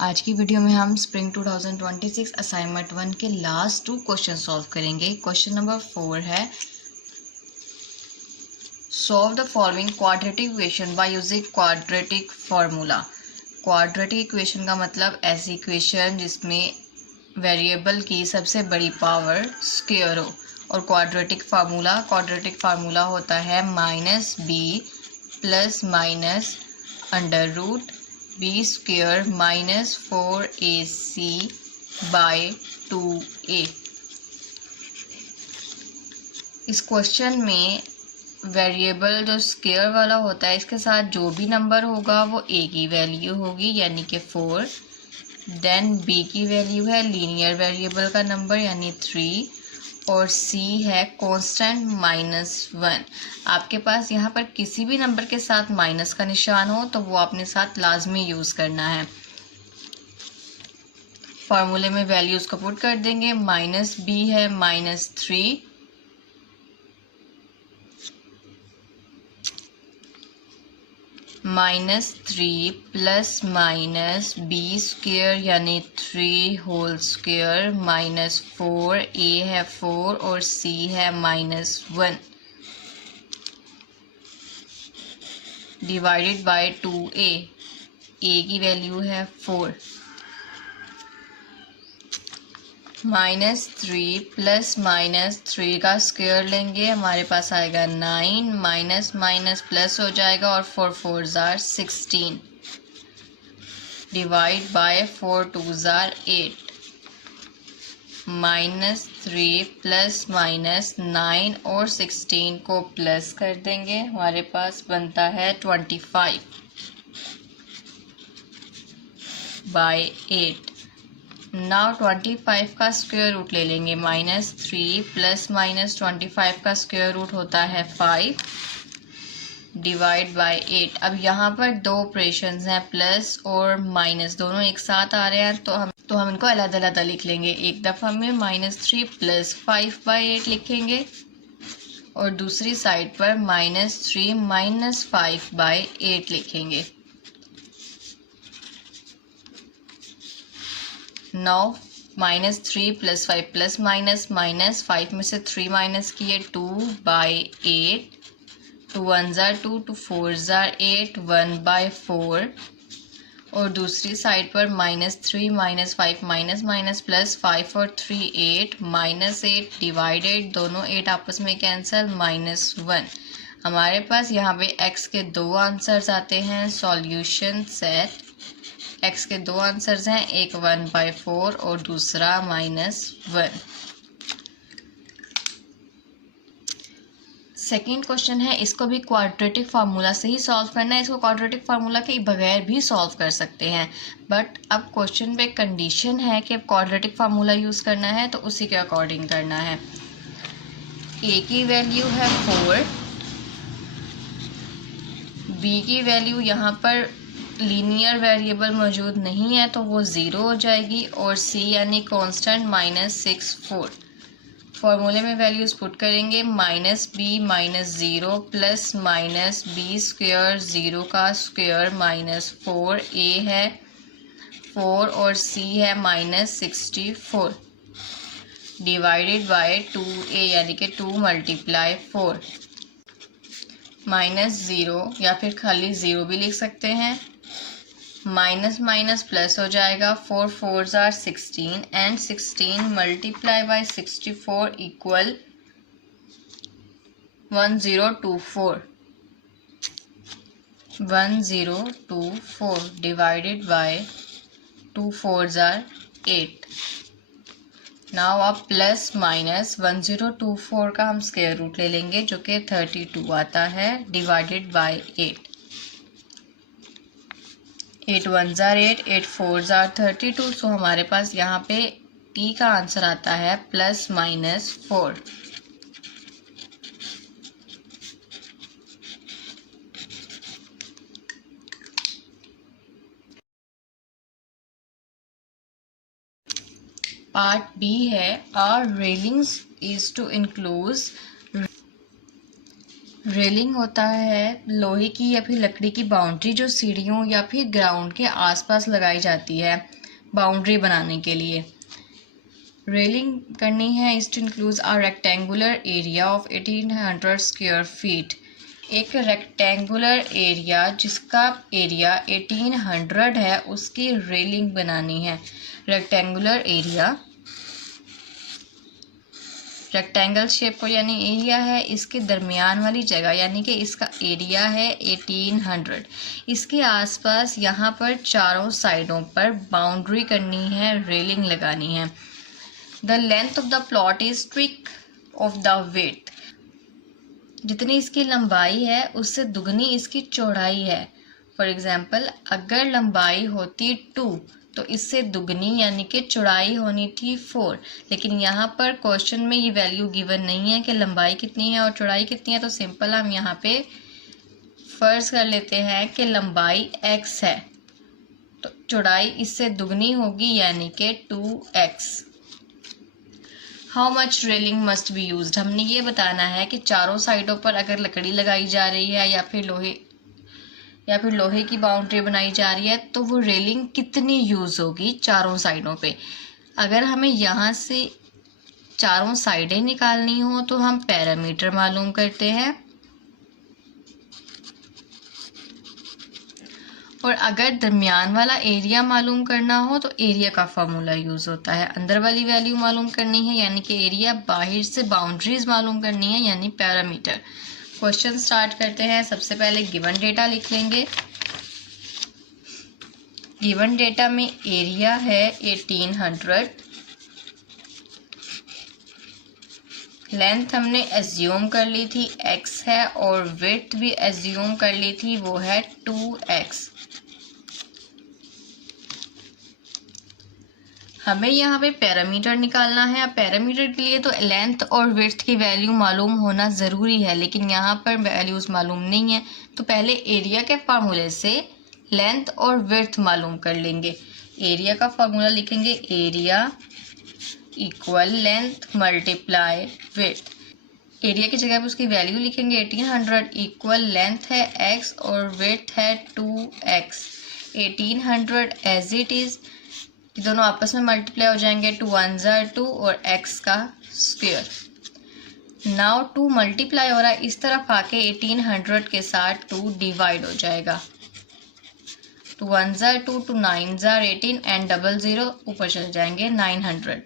आज की वीडियो में हम स्प्रिंग 2026 असाइनमेंट 1 के लास्ट 2 क्वेश्चन सॉल्व करेंगे। क्वेश्चन नंबर 4 है, solve the following quadratic equation by using quadratic formula. Quadratic equation का मतलब ऐसी इक्वेशन जिसमें वेरिएबल की सबसे बड़ी पावर स्क्वायर हो। और क्वाड्रेटिक फार्मूला होता है -b plus minus under root B square -4ac by 2a। इस क्वेश्चन में वेरिएबल जो स्क्वायर वाला होता है इसके साथ जो भी नंबर होगा वो a की वैल्यू होगी यानी कि 4। देन b की वैल्यू है लीनियर वेरिएबल का नंबर यानी 3 और c है कांस्टेंट -1। आपके पास यहाँ पर किसी भी नंबर के साथ माइनस का निशान हो तो वो आपने साथ लाजमी यूज़ करना है। फार्मूले में वैल्यूज़ को पुट कर देंगे। -b है -3 -3 प्लस माइनस बी स्क्वायर यानी 3 होल स्क्वायर -4 a है 4 और c है -1 डिवाइडेड बाय 2a। a की वैल्यू है 4। -3 प्लस -3 का स्क्वायर लेंगे, हमारे पास आएगा 9 माइनस माइनस प्लस हो जाएगा और 4 4 jar 16 divide by 4 2 jar 8। -3 plus minus 9 और 16 को प्लस कर देंगे, हमारे पास बनता है 25 बाय 8। नाउ 25 का स्क्वायर रूट ले लेंगे। -3 प्लस -25 का स्क्वायर रूट होता है 5 डिवाइड बाय 8। अब यहाँ पर दो ऑपरेशंस हैं, प्लस और माइनस दोनों एक साथ आ रहे हैं तो हम इनको अलग-अलग लिख लेंगे। एक दफ़ा में -3 प्लस 5 बाय 8 लिखेंगे और दूसरी साइड पर -3 माइनस 5 बाय 8 लिखेंगे। नाउ -3 प्लस 5 प्लस माइनस 5 में से 3 माइनस किए 2 बाय 8। 2 1 जार 2 2 4 जार 8 1 बाय 4 और दूसरी साइड पर -3 -5 माइनस प्लस 5 और 3 8 -8 डिवाइडेड, दोनों 8 आपस में कैंसिल -1। हमारे पास यहाँ पे x के दो आंसर्स आते हैं। सॉल्यूशन सेट x के दो आंसर्स हैं, एक 1/4 और दूसरा -1। सेकेंड क्वेश्चन है, इसको भी क्वाड्रेटिक फार्मूला से ही सॉल्व करना है। इसको क्वाड्रेटिक फार्मूला के बगैर भी सॉल्व कर सकते हैं, बट अब क्वेश्चन पे कंडीशन है कि अब क्वाड्रेटिक फार्मूला यूज़ करना है तो उसी के अकॉर्डिंग करना है। a की वैल्यू है 4, b की वैल्यू यहाँ पर लीनियर वेरिएबल मौजूद नहीं है तो वो 0 हो जाएगी और c यानी कांस्टेंट -6 4। फॉर्मूले में वैल्यूज पुट करेंगे। -b -0 प्लस -b स्क्वायर 0 का स्क्वायर -4a है 4 और c है -64 डिवाइडेड बाय 2a यानी कि 2 × 4। -0 या फिर खाली 0 भी लिख सकते हैं। माइनस माइनस प्लस हो जाएगा। 4 4 jar 16 and 16 multiply by 64 equal 1024 1024 divided by 2 4 jar 8। Now आप प्लस माइनस 1024 का हम स्क्वायर रूट ले लेंगे जो कि 32 आता है डिवाइडेड बाय 8। 8 1 jar 8 8 4 jar 32। सो हमारे पास यहाँ पे t का आंसर आता है +-4। पार्ट बी है, are railings is to include railing होता है लोहे की या फिर लकड़ी की बाउंड्री जो सीढ़ियों या फिर ग्राउंड के आसपास लगाई जाती है बाउंड्री बनाने के लिए। रेलिंग करनी है is to include a rectangular area of 1800 square feet. एक रेक्टेंगुलर एरिया जिसका एरिया 1800 है उसकी रेलिंग बनानी है। रेक्टेंगुलर एरिया रेक्टेंगल शेप को यानी एरिया है, इसके दरमियान वाली जगह यानी कि इसका एरिया है 1800। इसके आसपास यहाँ पर चारों साइडों पर बाउंड्री करनी है, रेलिंग लगानी है। The length of the plot is trick of the width. जितनी इसकी लंबाई है उससे दुगनी इसकी चौड़ाई है। फॉर एग्जाम्पल अगर लंबाई होती 2 तो इससे दुगनी यानी कि चौड़ाई होनी थी 4, लेकिन यहाँ पर क्वेश्चन में ये वैल्यू गिवन नहीं है कि लंबाई कितनी है और चौड़ाई कितनी है, तो सिंपल हम यहाँ पे फर्ज कर लेते हैं कि लंबाई x है तो चौड़ाई इससे दुगनी होगी यानी कि 2x। How much railing must be used, हमने ये बताना है कि चारों साइडों पर अगर लकड़ी लगाई जा रही है या फिर लोहे की बाउंड्री बनाई जा रही है तो वो रेलिंग कितनी यूज़ होगी चारों साइडों पे। अगर हमें यहाँ से चारों साइडें निकालनी हो तो हम पैरामीटर मालूम करते हैं, और अगर दरमियान वाला एरिया मालूम करना हो तो एरिया का फार्मूला यूज़ होता है। अंदर वाली वैल्यू मालूम करनी है यानी कि एरिया, बाहर से बाउंड्रीज मालूम करनी है यानी पैरामीटर। क्वेश्चन स्टार्ट करते हैं। सबसे पहले गिवन डेटा लिख लेंगे। गिवन डेटा में एरिया है 1800, लेंथ हमने एज्यूम कर ली थी x है और विड्थ भी एज्यूम कर ली थी वो है 2x। हमें यहाँ पे पैरामीटर निकालना है। अब पैरामीटर के लिए तो लेंथ और विड्थ की वैल्यू मालूम होना ज़रूरी है, लेकिन यहाँ पर वैल्यूज़ मालूम नहीं है तो पहले एरिया के फार्मूले से लेंथ और विड्थ मालूम कर लेंगे। एरिया का फार्मूला लिखेंगे area equal length multiply width. Area की जगह पर उसकी वैल्यू लिखेंगे 1800 इक्वल लेंथ है x और विड्थ है 2x। 1800 एज इट इज़, दोनों आपस में मल्टीप्लाई हो जाएंगे, 2 1 ज़ा 2 और x का स्क्वायर। नाउ 2 मल्टीप्लाई हो रहा है, इस तरफ आके 1800 के साथ 2 डिवाइड हो जाएगा। 2 1 ज़ा 2, 2 9 ज़ा 18 एंड 00 ऊपर चले जाएंगे 900।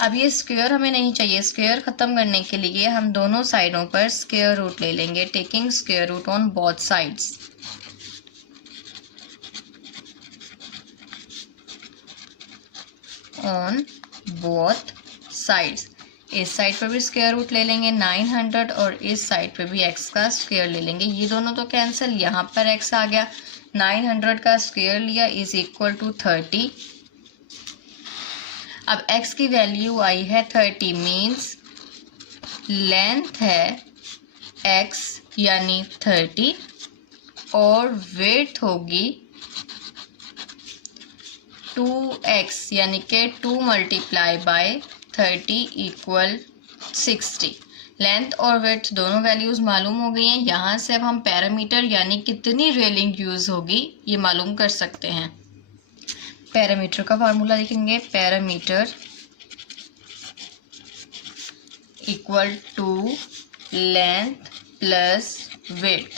अब ये स्क्वायर हमें नहीं चाहिए। स्क्वायर खत्म करने के लिए हम दोनों साइडों पर स्क्वायर रूट ले लेंगे, taking square root on both sides. On both sides, इस साइड पर भी स्क्वायर रूट ले लेंगे 900 और इस साइड पर भी x का स्क्वायर ले लेंगे। ये दोनों तो कैंसिल, यहाँ पर x आ गया, 900 का स्क्वायर लिया इज इक्वल टू 30। अब x की वैल्यू आई है 30, मीन्स लेंथ है x यानी 30 और विड्थ होगी 2x यानी कि 2 मल्टीप्लाई बाय 30 इक्वल 60। लेंथ और विड्थ दोनों वैल्यूज़ मालूम हो गई हैं। यहाँ से अब हम पैरामीटर यानी कितनी रेलिंग यूज़ होगी ये मालूम कर सकते हैं। पैरामीटर का फार्मूला लिखेंगे, parameter equal to length plus width.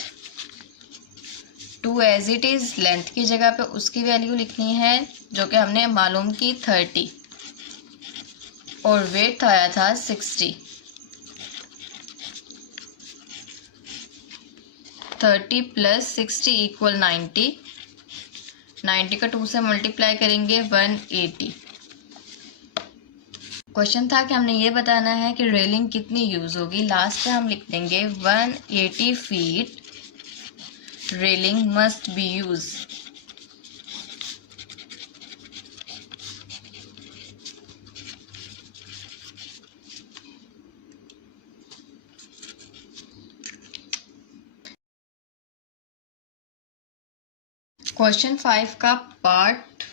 2 as it is, length की जगह पे उसकी वैल्यू लिखनी है जो कि हमने मालूम की 30 और विड्थ आया था 60। 30 प्लस 60 इक्वल 90। 90 का 2 से मल्टीप्लाई करेंगे 180। क्वेश्चन था कि हमने ये बताना है कि रेलिंग कितनी यूज़ होगी। लास्ट में हम लिख देंगे 180 feet railing must be use. Question 5 का पार्ट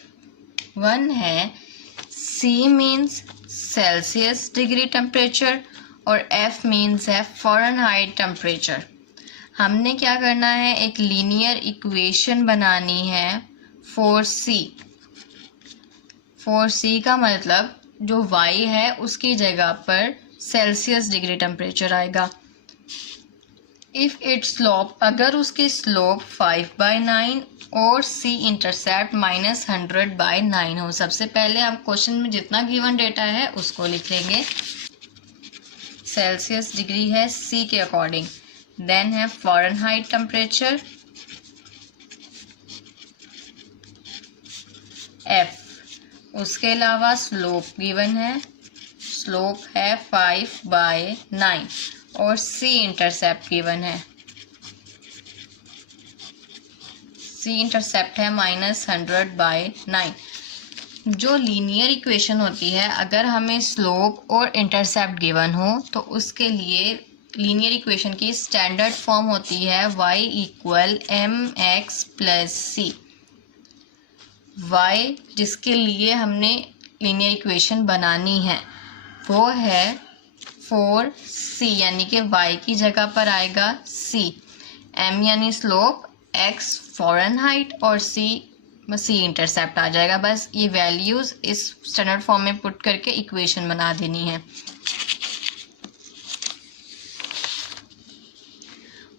1 है। C means Celsius degree temperature और F मीन्स है फ़ारेनहाइट टेम्परेचर। हमने क्या करना है, एक लीनियर इक्वेशन बनानी है फॉर C। फॉर C का मतलब जो y है उसकी जगह पर सेल्सियस डिग्री टेम्परेचर आएगा। इफ़ इट्स स्लोप, अगर उसकी स्लोप 5/9 और C इंटरसेप्ट -100/9 हो। सबसे पहले हम क्वेश्चन में जितना गिवन डेटा है उसको लिख लेंगे। सेल्सियस डिग्री है C के अकॉर्डिंग, देन है फ़ारेनहाइट टेम्परेचर F, उसके अलावा स्लोप गिवन है, स्लोप है 5/9 और C इंटरसेप्ट गिवन है, C इंटरसेप्ट है -100/9। जो लीनियर इक्वेशन होती है, अगर हमें स्लोप और इंटरसेप्ट गिवन हो तो उसके लिए लीनियर इक्वेशन की स्टैंडर्ड फॉर्म होती है y = mx + c। y जिसके लिए हमने लीनियर इक्वेशन बनानी है वो है 4c, यानी कि y की जगह पर आएगा c, m यानी स्लोप, x फ़ारेनहाइट और c इंटरसेप्ट आ जाएगा। बस ये वैल्यूज़ इस स्टैंडर्ड फॉर्म में पुट करके इक्वेशन बना देनी है।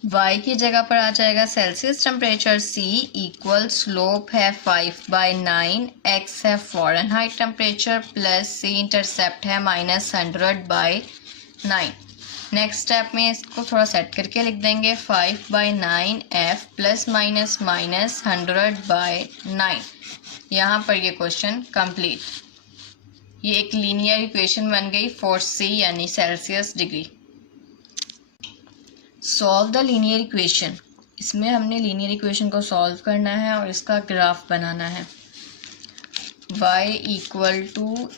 y की जगह पर आ जाएगा Celsius temperature C equal slope है 5/9, x है Fahrenheit temperature plus C intercept है -100/9। नेक्स्ट स्टेप में इसको थोड़ा सेट करके लिख देंगे 5/9 F ± -100/9। यहाँ पर ये क्वेश्चन कंप्लीट। ये एक लीनियर इक्वेशन बन गई फॉर C यानी Celsius degree. Solve the linear equation. इसमें हमने लीनियर इक्वेशन को सॉल्व करना है और इसका ग्राफ बनाना है। y =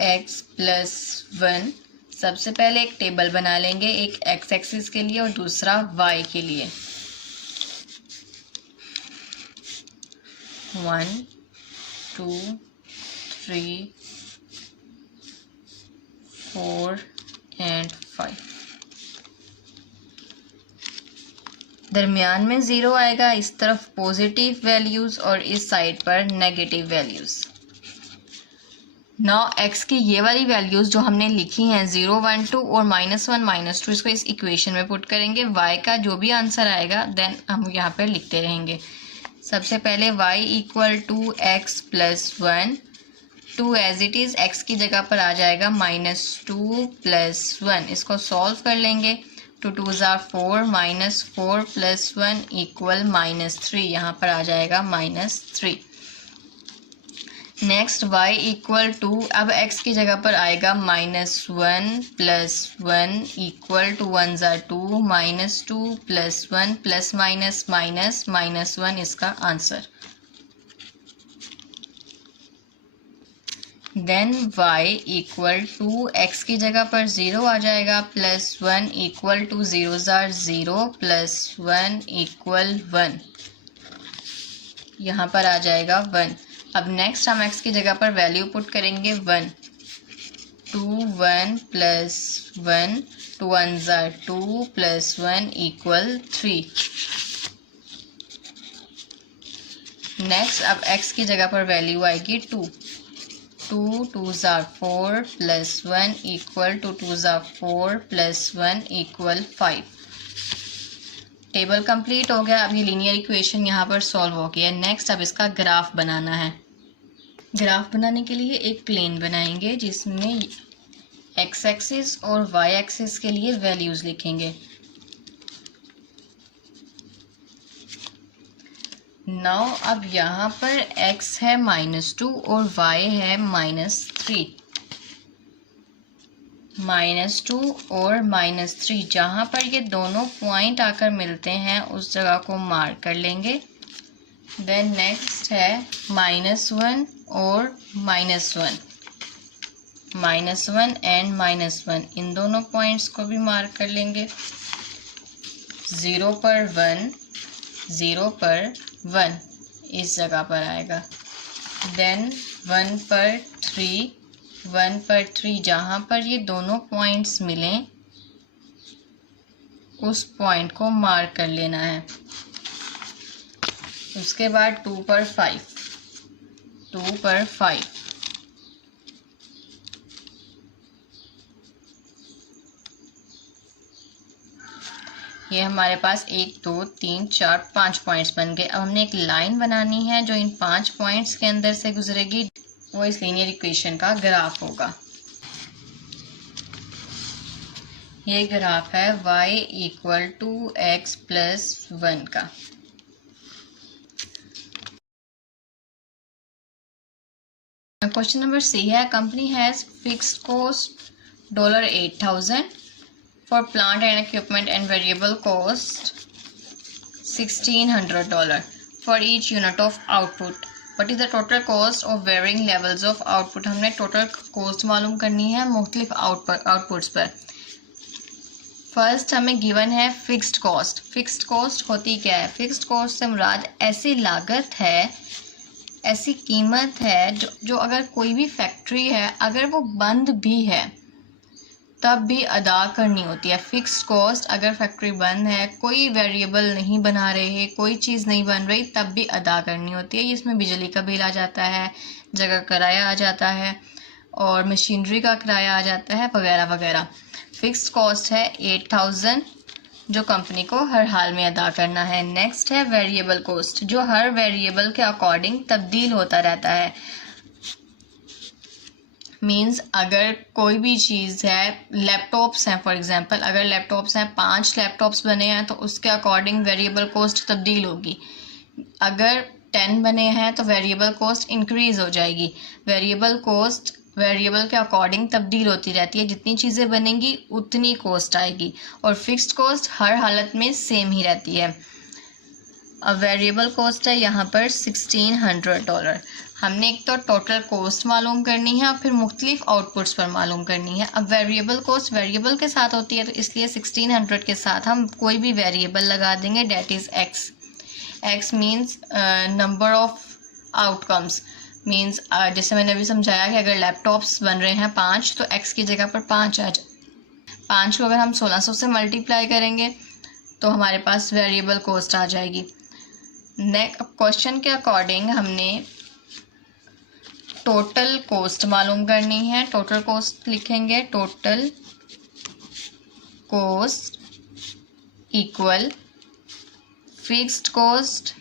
x + 1। सबसे पहले एक टेबल बना लेंगे, एक x एक्सिस के लिए और दूसरा y के लिए। 1 2 3 4 and 5। दरमियान में 0 आएगा, इस तरफ पॉजिटिव वैल्यूज़ और इस साइड पर नेगेटिव वैल्यूज़। नाउ x की ये वाली वैल्यूज़ जो हमने लिखी हैं 0 1 2 और -1 -2, इसको इस इक्वेशन में पुट करेंगे। y का जो भी आंसर आएगा देन हम यहाँ पर लिखते रहेंगे। सबसे पहले y = x + 1, 2 as it is, x की जगह पर आ जाएगा -2 + 1। इसको सॉल्व कर लेंगे। 2 2s are 4, -4 + 1 = -3, यहाँ पर आ जाएगा -3। नेक्स्ट y = अब x की जगह पर आएगा -1 + 1 = 1s are 2, -2 + 1 ± -1 इसका आंसर। देन y = x की जगह पर 0 आ जाएगा, +1 = 0s are 0 + 1 = 1, यहाँ पर आ जाएगा 1। अब नेक्स्ट हम x की जगह पर वैल्यू पुट करेंगे 1, 2 1 + 1, 2 1s are 2 + 1 = 3। नेक्स्ट अब x की जगह पर वैल्यू आएगी 2, 2 2s are 4 + 1 = 2 2s are 4 + 1 = 5। Table complete हो गया। अब ये लीनियर इक्वेशन यहाँ पर सॉल्व हो गया। नेक्स्ट अब इसका ग्राफ बनाना है। ग्राफ बनाने के लिए एक प्लेन बनाएंगे जिसमें x एक्सिस और y एक्सिस के लिए वैल्यूज़ लिखेंगे। नाउ अब यहाँ पर x है -2 और y है -3। -2 और -3 जहाँ पर ये दोनों पॉइंट आकर मिलते हैं उस जगह को मार्क कर लेंगे। देन नेक्स्ट है -1 और -1, -1 एंड -1, इन दोनों पॉइंट्स को भी मार्क कर लेंगे। 0 पर 1, 0 पर 1 इस जगह पर आएगा। देन 1 पर 3, 1 पर 3, जहाँ पर ये दोनों पॉइंट्स मिलें उस पॉइंट को मार्क कर लेना है। उसके बाद 2 पर 5, ये हमारे पास 1 2 3 4 5 पॉइंट्स बन गए। अब हमने एक लाइन बनानी है जो इन 5 पॉइंट्स के अंदर से गुजरेगी, वो इस लीनियर इक्वेशन का ग्राफ होगा। ये ग्राफ है y = x + 1 का। क्वेश्चन नंबर सी है, company has fixed cost $8,000 for plant and equipment and variable cost $1,600 for each unit of output. What is the total cost of varying levels of output? हमने total cost मालूम करनी है मुख्तलिफ outputs पर। First हमें given है fixed cost. Fixed cost होती क्या है? फिक्स्ड कॉस्ट से मुराद ऐसी लागत है, ऐसी कीमत है जो अगर कोई भी फैक्ट्री है, अगर वो बंद भी है तब भी अदा करनी होती है। फिक्स्ड कॉस्ट अगर फैक्ट्री बंद है, कोई वेरिएबल नहीं बना रहे, कोई चीज़ नहीं बन रही, तब भी अदा करनी होती है। इसमें बिजली का बिल आ जाता है, जगह किराया आ जाता है और मशीनरी का किराया आ जाता है, वगैरह वगैरह। फिक्स्ड कॉस्ट है 8,000 जो कंपनी को हर हाल में अदा करना है। नेक्स्ट है वेरिएबल कॉस्ट, जो हर वेरिएबल के अकॉर्डिंग तब्दील होता रहता है। मीन्स अगर कोई भी चीज़ है, लैपटॉप्स हैं फॉर एग्जांपल, अगर लैपटॉप्स हैं 5 लैपटॉप्स बने हैं तो उसके अकॉर्डिंग वेरिएबल कॉस्ट तब्दील होगी। अगर 10 बने हैं तो वेरिएबल कॉस्ट इंक्रीज हो जाएगी। वेरिएबल कॉस्ट वेरिएबल के अकॉर्डिंग तब्दील होती रहती है, जितनी चीज़ें बनेंगी उतनी कॉस्ट आएगी। और फिक्स्ड कॉस्ट हर हालत में सेम ही रहती है। अब वेरिएबल कॉस्ट है यहाँ पर $1,600। हमने एक तो टोटल कॉस्ट मालूम करनी है और फिर मुख्तलिफ आउटपुट्स पर मालूम करनी है। अब वेरिएबल कॉस्ट वेरिएबल के साथ होती है तो इसलिए 1600 के साथ हम कोई भी वेरिएबल लगा देंगे, that is x। x means number of outcomes, means जैसे मैंने अभी समझाया कि अगर लैपटॉप्स बन रहे हैं 5 तो x की जगह पर 5 आ जाए। 5 को अगर हम 1600 से मल्टीप्लाई करेंगे तो हमारे पास वेरिएबल कॉस्ट आ जाएगी। नेक्स्ट क्वेश्चन के अकॉर्डिंग हमने टोटल कॉस्ट मालूम करनी है। टोटल कॉस्ट लिखेंगे, total cost equal fixed cost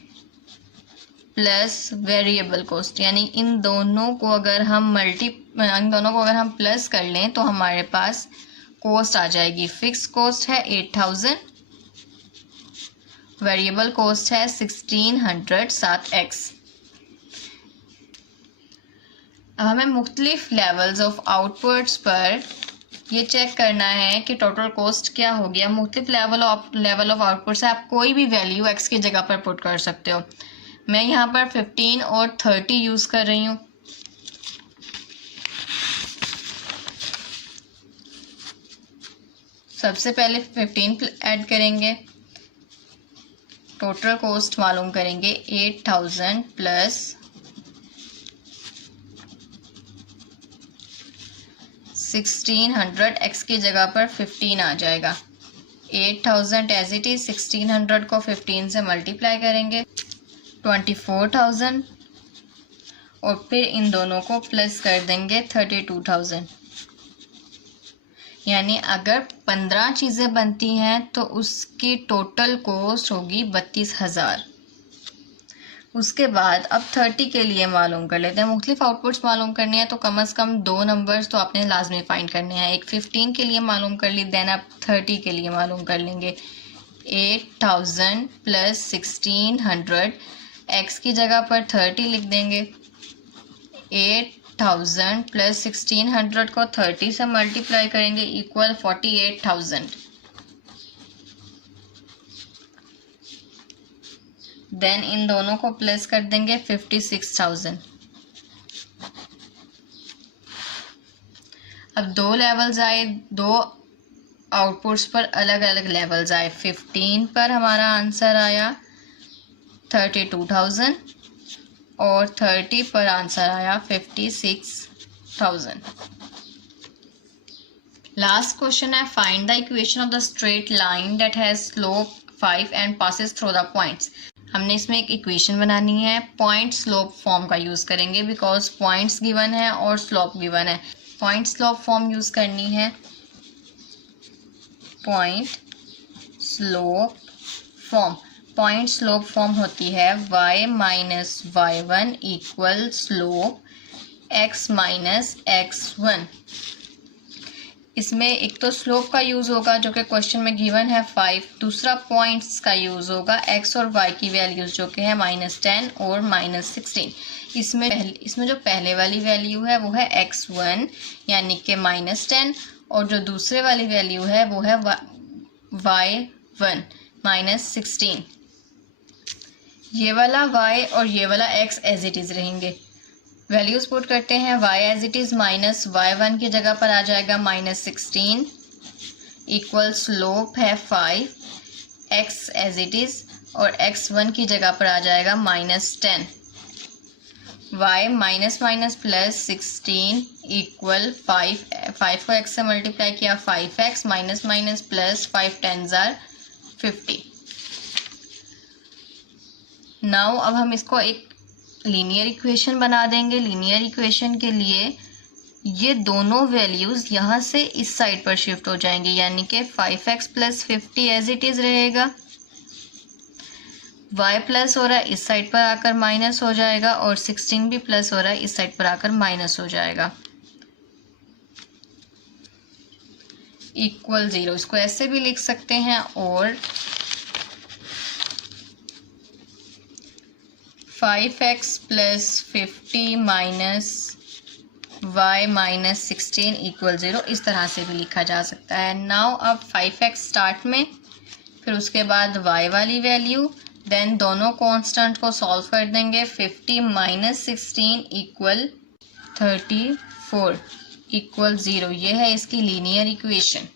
plus variable cost, यानी इन दोनों को अगर हम प्लस कर लें तो हमारे पास कॉस्ट आ जाएगी। फिक्स्ड कॉस्ट है 8,000, वेरिएबल कॉस्ट है 1600 साथ x। अब हमें मुख्तलिफ लेवल्स ऑफ आउटपुट्स पर ये चेक करना है कि टोटल कॉस्ट क्या हो गया। मुख्तलिफ लेवल ऑफ आउटपुट से आप कोई भी वैल्यू x की जगह पर पुट कर सकते हो। मैं यहाँ पर 15 और 30 यूज़ कर रही हूँ। सबसे पहले 15 ऐड करेंगे, टोटल कॉस्ट मालूम करेंगे 8,000 प्लस 1600, x की जगह पर 15 आ जाएगा। 8,000 एज इट इज, 1600 को 15 से मल्टीप्लाई करेंगे 24,000 और फिर इन दोनों को प्लस कर देंगे 32,000। यानी अगर 15 चीज़ें बनती हैं तो उसकी टोटल कॉस्ट होगी 32,000। उसके बाद अब 30 के लिए मालूम कर लेते हैं। मुख्तलिफ आउटपुट्स मालूम करनी है तो कम से कम 2 नंबर्स तो आपने लाजमी फाइंड करने हैं। एक 15 के लिए मालूम कर ली, देन आप 30 के लिए मालूम कर लेंगे। 8,000 प्लस 1600, x की जगह पर 30 लिख देंगे। 8,000 प्लस 1600 को 30 से मल्टीप्लाई करेंगे इक्वल 48,000। देन इन दोनों को प्लस कर देंगे 56,000। अब 2 लेवल्स आए, 2 आउटपुट्स पर अलग अलग लेवल्स आए। 15 पर हमारा आंसर आया 32,000 और 30 पर आंसर आया 56,000। 1000. Last question है, find the equation of the straight line that has slope 5 and passes through the points. हमने इसमें एक इक्वेशन बनानी है, पॉइंट स्लोप फॉर्म का यूज़ करेंगे बिकॉज पॉइंट्स गिवन है और स्लोप गिवन है. पॉइंट स्लोप फॉर्म यूज़ करनी है. Point slope form. Point slope form होती है y minus y1 equal slope x minus x1. इसमें एक तो स्लोप का यूज़ होगा जो कि क्वेश्चन में गिवन है 5. दूसरा पॉइंट्स का यूज़ होगा x और y की वैल्यूज़ जो कि है -10 और -16. इसमें जो पहले वाली वैल्यू है वो है x1 यानी कि -10 और जो दूसरे वाली वैल्यू है वो है y1 -16. ये वाला y और ये वाला x एज इट इज़ रहेंगे. वैल्यूज पुट करते हैं. y as it is minus y1 की जगह पर आ जाएगा -16 इक्वल स्लोप है 5. x एज इट इज़ और x1 की जगह पर आ जाएगा -10. y minus minus plus 16 equal 5 को x से मल्टीप्लाई किया 5x minus minus plus 5 10s are 50. Now अब हम इसको एक लीनियर इक्वेशन बना देंगे. लीनियर इक्वेशन के लिए ये दोनों वैल्यूज़ यहाँ से इस साइड पर शिफ्ट हो जाएंगे यानी कि 5x plus 50 as it is रहेगा. y प्लस हो रहा है इस साइड पर आकर माइनस हो जाएगा और 16 भी प्लस हो रहा है इस साइड पर आकर माइनस हो जाएगा इक्वल 0. इसको ऐसे भी लिख सकते हैं और 5x plus 50 minus y minus 16 equal 0 इस तरह से भी लिखा जा सकता है. नाउ अब 5x स्टार्ट में, फिर उसके बाद y वाली वैल्यू, देन दोनों कांस्टेंट को सॉल्व कर देंगे. 50 माइनस 16 इक्वल 34 इक्वल 0. ये है इसकी लीनियर इक्वेशन.